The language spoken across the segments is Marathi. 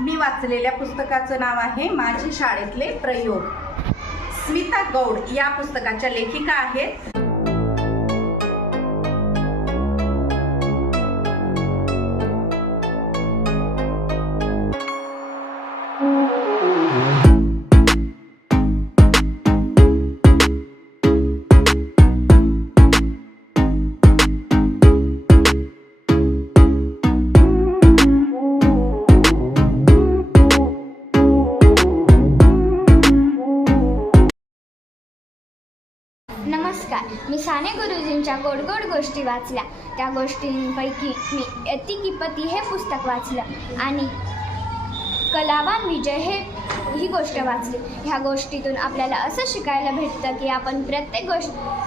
मी वाचलेल्या पुस्तकाचं नाव आहे माझे शाळेतले प्रयोग. स्मिता गौड या पुस्तकाच्या लेखिका आहेत. नमस्कार. मी साने गुरुजींच्या गोड गोड गोष्टी वाचल्या. त्या गोष्टींपैकी मी यतिकीपती हे पुस्तक वाचलं आणि कलावान विजय ही गोष्ट वाचली. ह्या गोष्टीतून आपल्याला असं शिकायला भेटतं की आपण प्रत्येक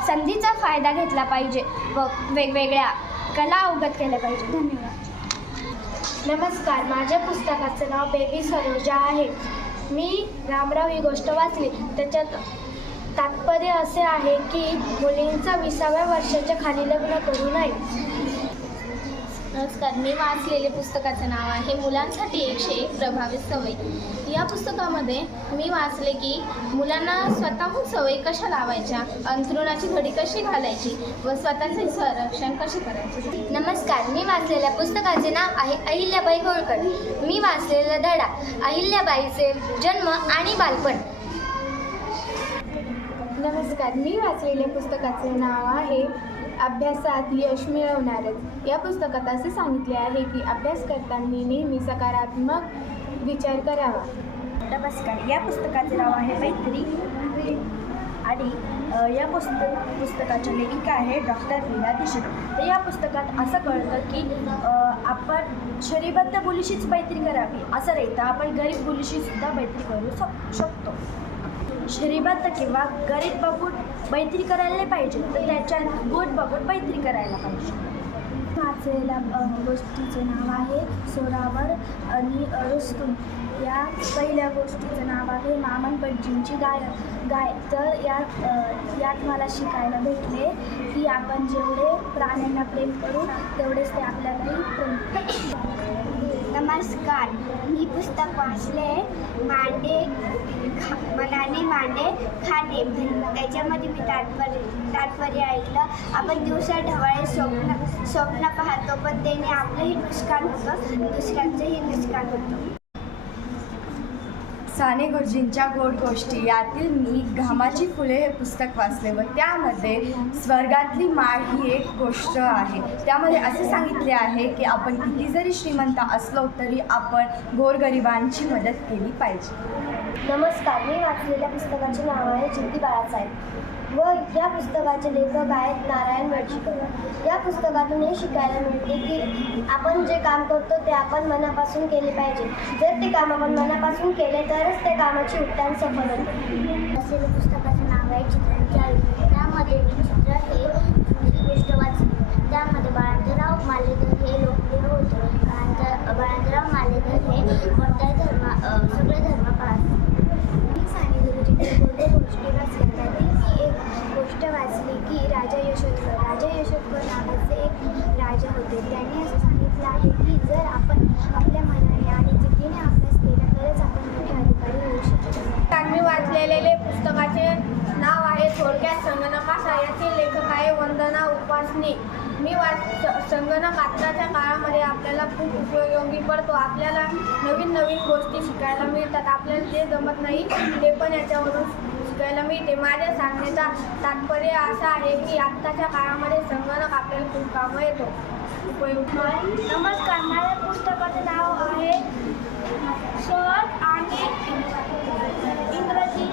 संधीचा फायदा घेतला पाहिजे व वेगवेगळ्या कला अवगत केल्या पाहिजे. धन्यवाद. नमस्कार. माझ्या पुस्तकाचं नाव बेबी सरोजा आहे. मी रामराव ही गोष्ट वाचली. त्याच्यात तात्पर्य असे आहे की मुलींचं 20व्या वर्षाच्या खाली लग्न करू नये. नमस्कार. मी वाचलेले पुस्तकाचं नाव आहे मुलांसाठी 101 प्रभावी सवय. या पुस्तकामध्ये मी वाचले की मुलांना स्वतःहून सवयी कशा लावायच्या, अंथरुणाची घडी कशी घालायची व स्वतःचे संरक्षण कसे करायचे. नमस्कार. मी वाचलेल्या पुस्तकाचे नाव आहे अहिल्याबाई होळकर. मी वाचलेला धडा अहिल्याबाईचे जन्म आणि बालपण. नमस्कार. मी वाचलेल्या पुस्तकाचे नाव आहे अभ्यासात यश मिळवणारच. या पुस्तकात असे सांगितले आहे की अभ्यास करताना नेहमी सकारात्मक विचार करावा. नमस्कार. या पुस्तकाचे नाव आहे मैत्री आणि या पुस्तकाच्या लेखिका आहे डॉक्टर मीरा दीक्षित. तर या पुस्तकात असं कळतं की आपण शरीरबद्ध मुलीशीच मैत्री करावी असं नाही, तर आपण गरीब मुलीशी सुद्धा मैत्री करू शकतो. शरीरबद्ध किंवा गरीब बघून मैत्री करायला नाही पाहिजे, तर त्याच्या गुण बघून मैत्री करायला पाहिजे. वाचलेल्या गोष्टीचे नाव आहे सोडावर आणि रुस्तुम. या पहिल्या गोष्टीचं नाव आहे मामन भटजींची गाय. तर यात मला शिकायला भेटले की आपण जेवढे प्राण्यांना प्रेम करू तेवढेच ते आपल्यालाही प्रेम करतात. नमस्कार. मी पुस्तक वाचले मांडे मनाने मांडे खाणे. त्याच्यामध्ये मी तात्पर्य ऐकलं. आपण दिवसा ढवळे स्वप्न पाहतो, पण त्याने आपलंही नुकसान होतं, दुसऱ्यांचंही नुकसान होतं. साने गुरुजींच्या गोड गोष्टी यातील मी घामाची फुले हे पुस्तक वाचले व त्यामध्ये स्वर्गातली माळ ही एक गोष्ट आहे. त्यामध्ये असे सांगितले आहे की आपण किती जरी श्रीमंत असलो तरी आपण गोरगरिबांची मदत केली पाहिजे. नमस्कार. मी वाचलेल्या पुस्तकाचे नाव आहे जिद्दी बाळासाहेब व या पुस्तकाचे लेखक आहेत नारायण वडशीकर. या पुस्तकातून हे शिकायला मिळते की आपण जे काम करतो ते आपण मनापासून केले पाहिजे. जर ते काम आपण मनापासून केले तरच त्या कामाची उत्तम सफल होते. असलेल्या पुस्तकाचं नाव आहे चित्रांची आई. त्यामध्ये चित्र हे गोष्ट वाचली. त्यामध्ये बाळांतराव मालेकर हे लोकप्रिय होते. बाळांतराव मालेकर हे सगळे धर्म पाळतात. गोष्टी वाचल्या. त्यातील मी एक गोष्ट वाचली की राजा यशोधर नावाचे एक राजा होते. त्यांनी असं सांगितलं आहे की जर आपण आपल्या मनाने आणि जिद्दीने अभ्यास केला तरच आपण मोठे अधिकारी होऊ शकतो. मी वाचलेले पुस्तकाचे नाव आहे थोडक्यात संगणकाचा. याचे लेखक आहे वंदना उपासनी. मी संगणक आत्ताच्या काळामध्ये आपल्याला खूप उपयोगी पडतो. आपल्याला नवीन गोष्टी शिकायला मिळतात. आपल्याला जे जमत नाही ते पण याच्यावरून शिकायला मिळते. माझ्या सांगण्याचा तात्पर्य असा आहे की आत्ताच्या काळामध्ये संगणक आपल्याला खूप कामं येतो, उपयोग. नमस्कार. माझ्या पुस्तकाचं नाव आहे शहर आणि इंग्रजी.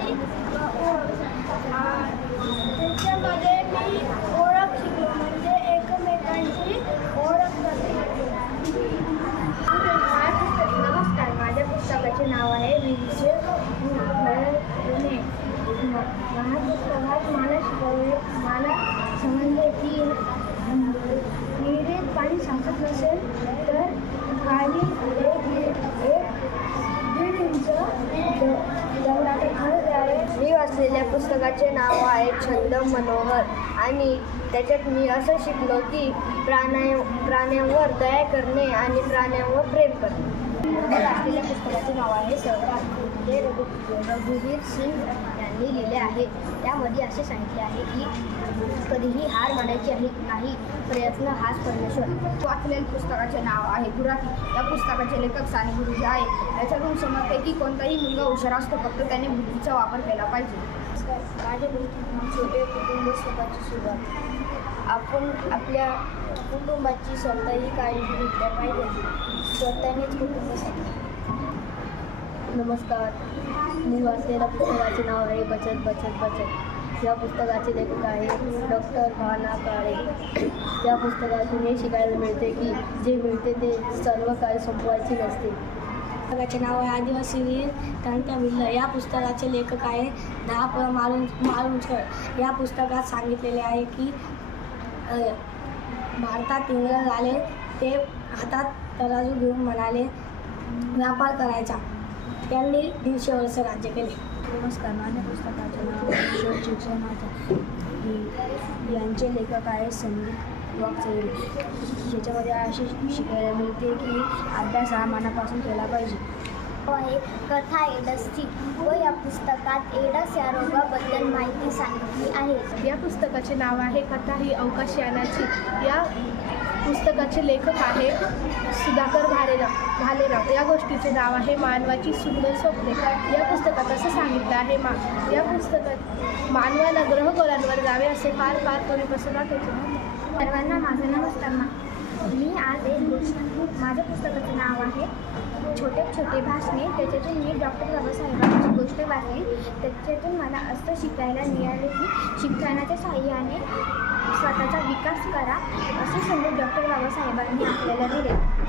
त्याच्यामध्ये मी ओळख शिकलो, म्हणजे एकमेकांची ओळख करते. नमस्कार. माझ्या पुस्तकाचे नाव आहे विजय पुस्तकात मला शिकवले. मला समजले की विहिरीत पाणी साचत नसेल तर खाली एक 1.5 इंच दगडाचे खण द्यावे. मी वाचलेल्या पुस्तकाचे नाव आहे छंद मनोहर आणि त्याच्यात मी असं शिकलो की प्राण्यांवर दया करणे आणि प्राण्यांवर प्रेम करणे. मी वाचलेल्या पुस्तकाचे नाव आहे सहवास. ते रघुवीर सिंग यांनी लिहिले आहे. त्यामध्ये असे सांगितले आहे की कधीही हार मानायची नाही, प्रयत्न हाच परमेश्वर. वाचलेल्या पुस्तकाचे नाव आहे गुराखी. या पुस्तकाचे लेखक साने गुरुजी आहे. याच्यातून समजते की कोणताही मुलगा हुशार असतो, फक्त त्याने बुद्धीचा वापर केला पाहिजे. माझे छोटे कुटुंब सुखाची सुरुवात. आपण आपल्या कुटुंबाची स्वतःही काळजी घेतल्या पाहिजे, स्वतःनेच कुटुंबासाठी. नमस्कार, मी वाचलेल्या पुस्तकाचे नाव आहे बचत बचत बचत. या पुस्तकाचे लेखक आहे डॉक्टर भाना काळे. या पुस्तकातून हे शिकायला मिळते की जे मिळते ते सर्व काही संपवायचे नसते. पुस्तकाचे नाव आहे आदिवासी वीर कांता बिल्ला. या पुस्तकाचे लेखक आहे दहा मालुंजकर. या पुस्तकात सांगितलेले आहे की भारतात इंग्रज आले, ते हातात तराजू घेऊन म्हणाले व्यापार करायचा. त्यांनी 150 वर्ष राज्य केले. नमस्कार, माझ्या पुस्तकाचे नाव आहे शिक्षणाचा. यांचे लेखक आहे संदीप वाकचौरे. याच्यामध्ये असे शिकायला मिळते की अभ्यास हा मनापासून केला पाहिजे. आहे कथा एडसची व या पुस्तकात एडस या रोगाबद्दल माहिती सांगितली आहे. या पुस्तकाचे नाव आहे कथा ही अवकाशयानाची. या पुस्तकाचे लेखक आहे सुधाकर भालेराव. या गोष्टीचे नाव आहे मानवाची सुंदर स्वप्ने. या पुस्तकात असं सांगितलं आहे या पुस्तकात मानवाला ग्रहगोलांवर जावे असे फार परिपासून वाटायचे. सर्वांना माझं नमस्कार. मी आज एक गोष्ट, माझ्या पुस्तकाचं नाव आहे छोटे छोटे भाषणे. त्याच्यातून मी डॉक्टर बाबासाहेबांची गोष्ट वाचली. त्याच्यातून मला असं शिकायला मिळाले की शिक्षणाच्या साहाय्याने स्वतःचा विकास करा, असे संदेश डॉक्टर बाबासाहेबांनी आपल्याला दिले.